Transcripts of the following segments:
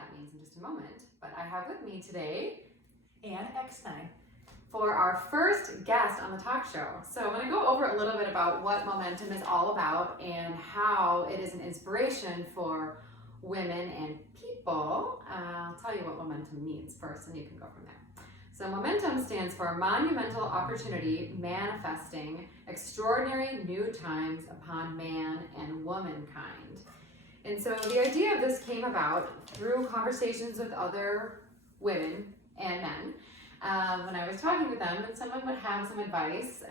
that means in just a moment. But I have with me today and Eckstein for our first guest on the talk show. So I'm going to go over a little bit about what Momentum is all about and how it is an inspiration for women and people. I'll tell you what Momentum means first, and you can go from there. So Momentum stands for Monumental Opportunity Manifesting Extraordinary New Times Upon Man and Womankind. And so the idea of this came about through conversations with other women and men. When I was talking with them, and someone would have some advice,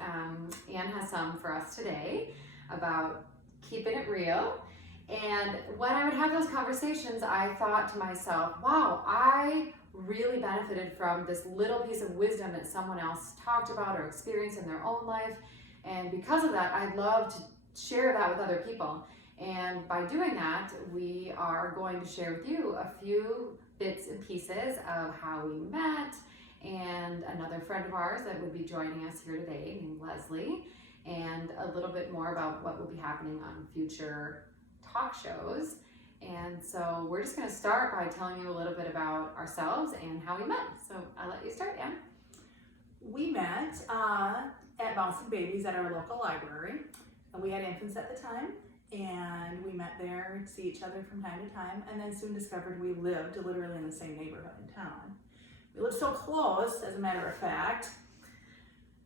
Anne has some for us today about keeping it real. And when I would have those conversations, I thought to myself, wow, I really benefited from this little piece of wisdom that someone else talked about or experienced in their own life. And because of that, I'd love to share that with other people. And by doing that, we are going to share with you a few bits and pieces of how we met, and another friend of ours that would be joining us here today named Leslie, and a little bit more about what will be happening on future talk shows. And so we're just going to start by telling you a little bit about ourselves and how we met. So I'll let you start, Anne. We met at Bouncing Babies at our local library. And we had infants at the time, and we met there to see each other from time to time, and then soon discovered we lived literally in the same neighborhood in town. We lived so close, as a matter of fact.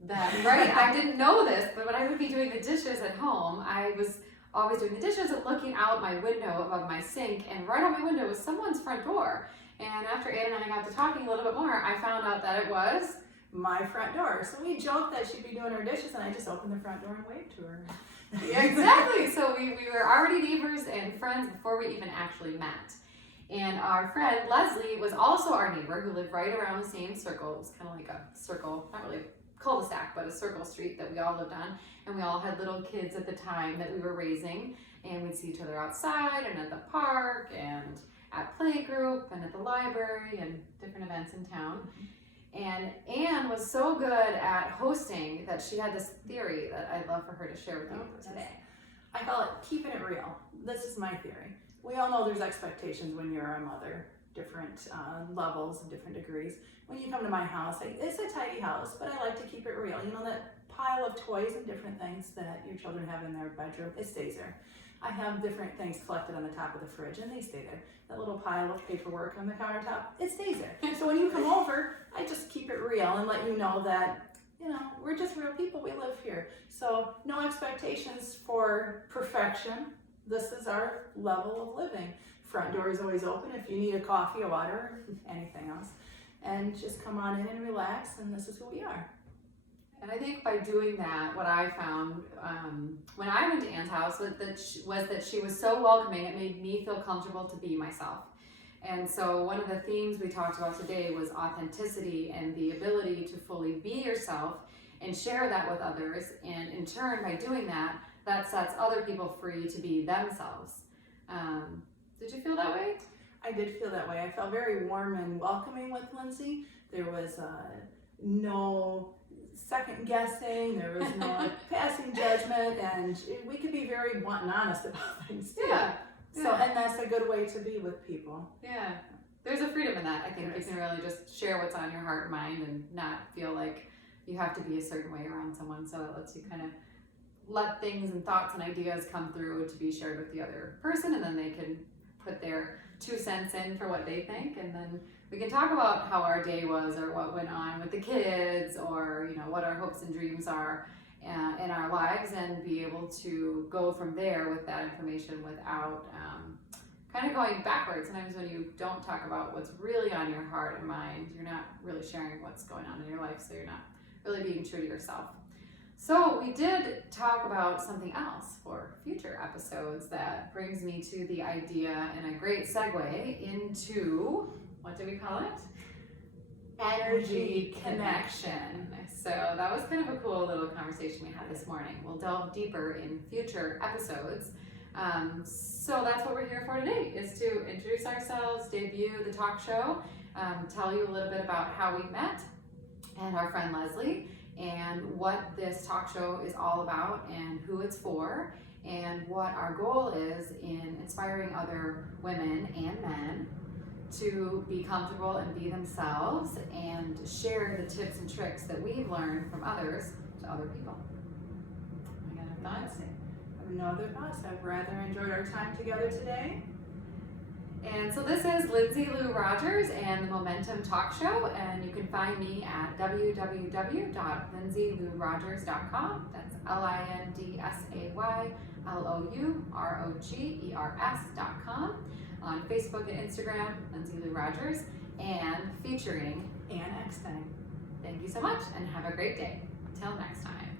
Right, I didn't know this, but when I would be doing the dishes at home, I was always doing the dishes and looking out my window above my sink, and right on my window was someone's front door. And after Anne and I got to talking a little bit more, I found out that it was my front door. So we joked that she'd be doing her dishes, and I just opened the front door and waved to her. Yeah, exactly. So we were already neighbors and friends before we even actually met. And our friend Leslie was also our neighbor who lived right around the same circle. It was kind of like a circle, not really cul-de-sac, but a circle street that we all lived on. And we all had little kids at the time that we were raising. And we'd see each other outside and at the park and at playgroup and at the library and different events in town. And Anne was so good at hosting that she had this theory that I'd love for her to share with you today. I call it keeping it real. This is my theory. We all know there's expectations when you're a mother, different levels and different degrees. When you come to my house, it's a tidy house, but I like to keep it real. You know, that pile of toys and different things that your children have in their bedroom, it stays there. I have different things collected on the top of the fridge, and they stay there. That little pile of paperwork on the countertop, it stays there. So when you come over, I just keep it real and let you know that, you know, we're just real people, we live here. So no expectations for perfection. This is our level of living. Front door is always open if you need a coffee, a water, anything else. And just come on in and relax, and this is who we are. And I think by doing that, what I found when I went to Anne's house was that she was so welcoming, it made me feel comfortable to be myself. And so one of the themes we talked about today was authenticity and the ability to fully be yourself and share that with others. And in turn, by doing that, that sets other people free to be themselves. Did you feel that way? I did feel that way. I felt very warm and welcoming with Lindsay. There was no second guessing, there was no passing judgment, and we could be very blunt and honest about things too. Yeah. So, and that's a good way to be with people. Yeah. There's a freedom in that. I think There you is. can really just share what's on your heart and mind and not feel like you have to be a certain way around someone. So it lets you kind of let things and thoughts and ideas come through to be shared with the other person, and then they can put their 2 cents in for what they think, and then we can talk about how our day was or what went on with the kids, or you know what our hopes and dreams are in our lives, and be able to go from there with that information without kind of going backwards. Sometimes when you don't talk about what's really on your heart and mind, you're not really sharing what's going on in your life, so you're not really being true to yourself. So we did talk about something else for future episodes that brings me to the idea and a great segue into, what do we call it? Energy connection. So that was kind of a cool little conversation we had this morning. We'll delve deeper in future episodes. So that's what we're here for today, is to introduce ourselves, debut the talk show, tell you a little bit about how we met and our friend Leslie, and what this talk show is all about and who it's for, and what our goal is in inspiring other women and men to be comfortable and be themselves and share the tips and tricks that we've learned from others to other people. I got no thoughts? I have no other thoughts. I've rather enjoyed our time together today. And so this is Lindsay Lou Rogers and the Momentum Talk Show, and you can find me at www.lindsaylourogers.com. That's LindsayLouRogers.com. On Facebook and Instagram, Lindsay Lou Rogers, and featuring Eckstein. Thank you so much, and have a great day. Till next time.